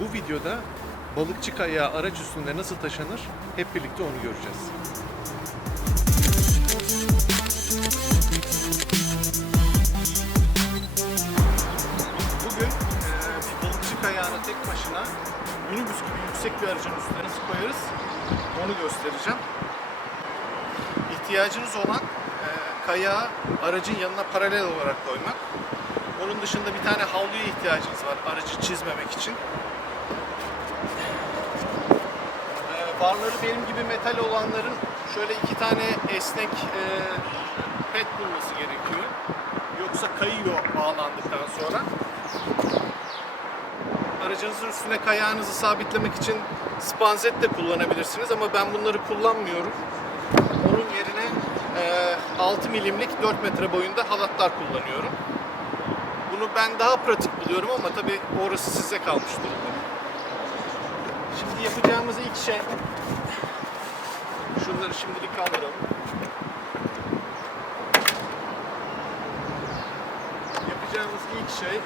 Bu videoda balıkçı kayağı araç üstünde nasıl taşınır hep birlikte onu göreceğiz. Bugün eee, bir balıkçı kayağını tek başına minibüs gibi yüksek bir aracın üstüne nasıl koyarız onu göstereceğim. İhtiyacınız olan eee kayağı aracın yanına paralel olarak koymak. Onun dışında bir tane havluya ihtiyacınız var aracı çizmemek için. Barları benim gibi metal olanların şöyle iki tane esnek e, pet bulması gerekiyor. Yoksa kayıyor bağlandıktan sonra. Aracınızın üstüne kayağınızı sabitlemek için spanzet de kullanabilirsiniz ama ben bunları kullanmıyorum. Onun yerine e, 6 milimlik 4 metre boyunda halatlar kullanıyorum. Bunu ben daha pratik buluyorum ama tabii orası size kalmış durumda. Şimdi yapacağımız ilk şey şunları şimdilik kaldıralım. Yapacağımız ilk şey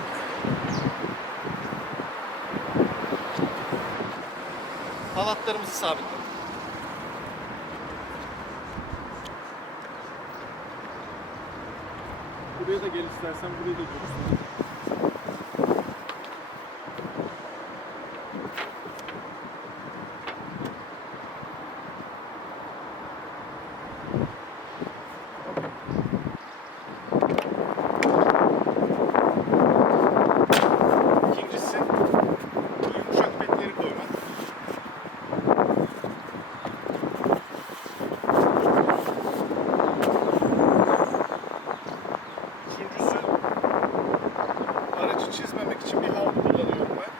halatlarımızı sabitlemek. Buraya da gel istersen burayı da görürsün. İkincisi bu yumuşak petleri koymak. Üçüncüsü aracı çizmemek için bir havlu kullanıyorum ben.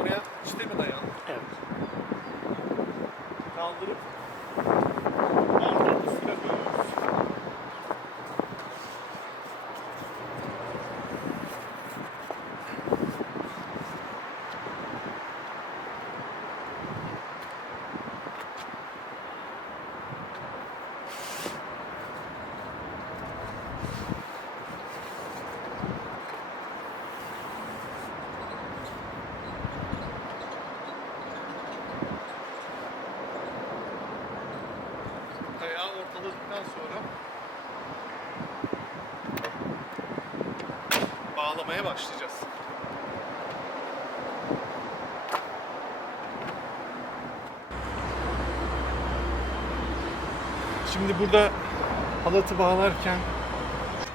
oraya sitemeden yaz. Bağlamaya başlayacağız. Şimdi burada halatı bağlarken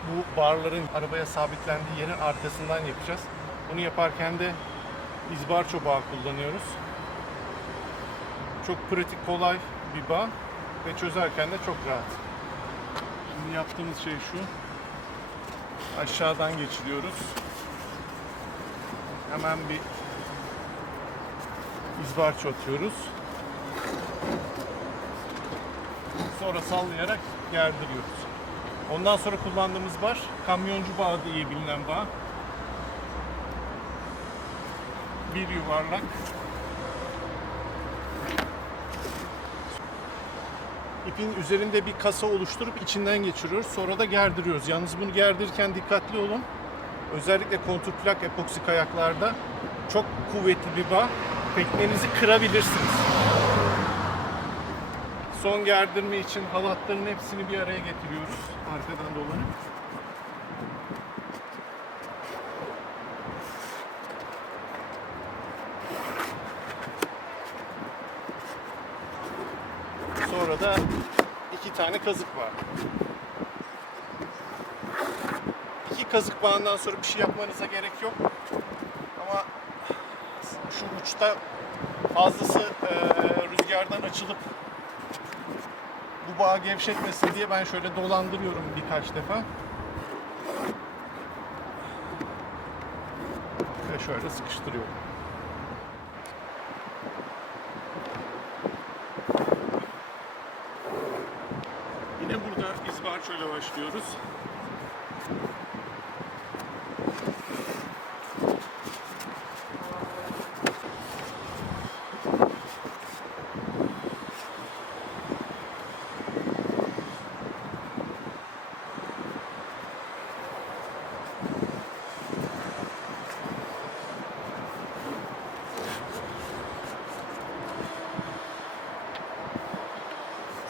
bu barların arabaya sabitlendiği yerin arkasından yapacağız. Bunu yaparken de izbarço bağ kullanıyoruz. Çok pratik, kolay bir bağ ve çözerken de çok rahat. Şimdi yaptığımız şey şu. Aşağıdan geçiriyoruz. Hemen bir izbarço atıyoruz. Sonra sallayarak gerdiriyoruz. Ondan sonra kullandığımız bar kamyoncu bağı diye bilinen bağ. Bir yuvarlak ipin üzerinde bir kasa oluşturup içinden geçiriyoruz. Sonra da gerdiriyoruz. Yalnız bunu gerdirirken dikkatli olun. Özellikle kontrplak epoksi kayaklarda çok kuvvetli bir bağ. Teknenizi kırabilirsiniz. Son gerdirme için halatların hepsini bir araya getiriyoruz. Arkadan dolanıp. Sonra da tane kazık var. İki kazık bağından sonra bir şey yapmanıza gerek yok. Ama şu uçta fazlası eee, rüzgardan açılıp bu bağ gevşetmesin diye ben şöyle dolandırıyorum birkaç defa. Ve şöyle sıkıştırıyorum. Burada izbarçoyla başlıyoruz.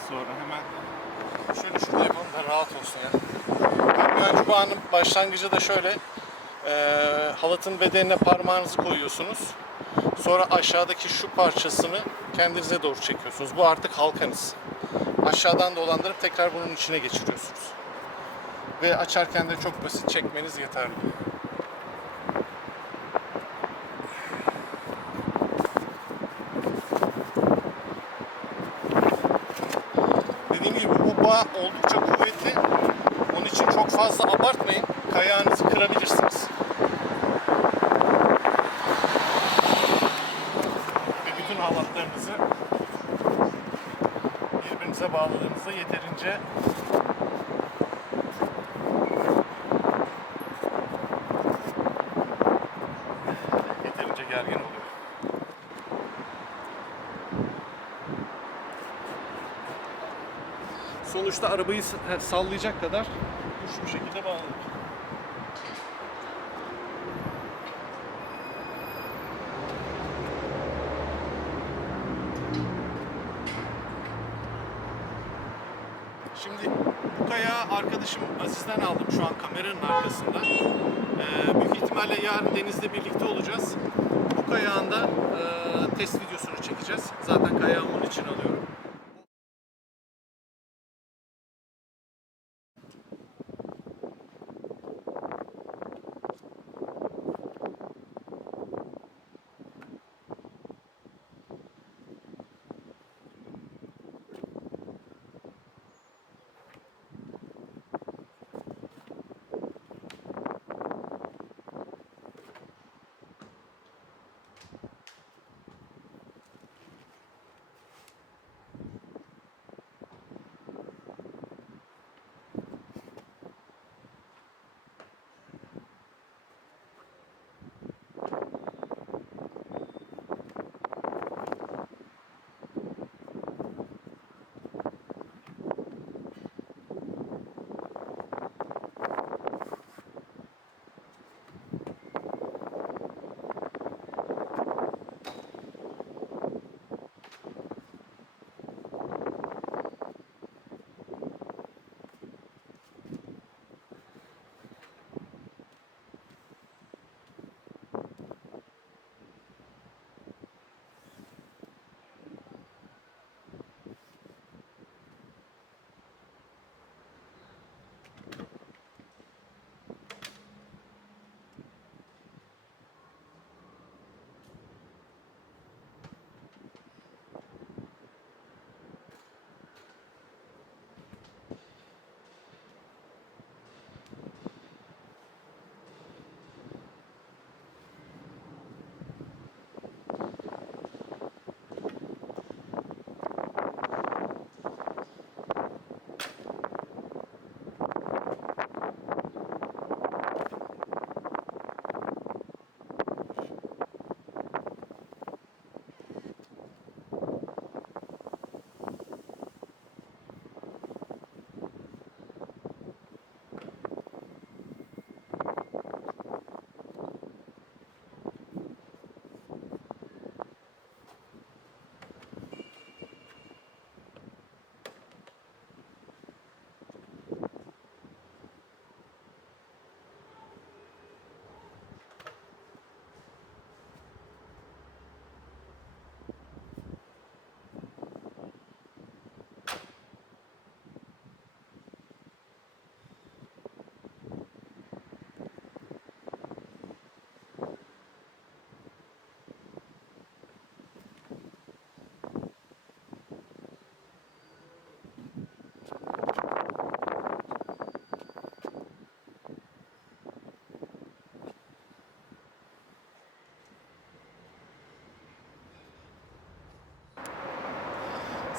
Sonra hemen şöyle şurada yapalım da rahat olsun ya. Bağının başlangıcı da şöyle. Eee halatın bedenine parmağınızı koyuyorsunuz. Sonra aşağıdaki şu parçasını kendinize doğru çekiyorsunuz. Bu artık halkanız. Aşağıdan dolandırıp tekrar bunun içine geçiriyorsunuz. Ve açarken de çok basit çekmeniz yeterli. Dediğim gibi bu bağ oldukça kuvvetli. Onun için çok fazla abartmayın. Kayağınızı kırabilirsiniz. Ve bütün halatlarınızı birbirinize bağladığınızda yeterince yeterince gergin oluyor. Sonuçta arabayı sallayacak kadar bir şekilde bağladık. Şimdi bu kayağı arkadaşım Aziz'den aldım şu an kameranın arkasında. Ee, büyük ihtimalle yarın denizde birlikte olacağız. Bu kayağın da e, test videosunu çekeceğiz. Zaten kayağı onun için alıyorum.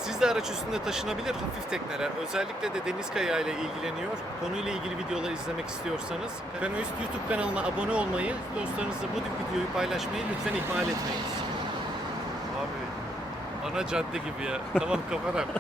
Siz de araç üstünde taşınabilir hafif tekneler, özellikle de deniz kayağı ile ilgileniyor. Konuyla ilgili videolar izlemek istiyorsanız Kanoist YouTube kanalına abone olmayı, dostlarınızla bu tip videoyu paylaşmayı lütfen ihmal etmeyiniz. Abi ana cadde gibi ya. Tamam kapat abi.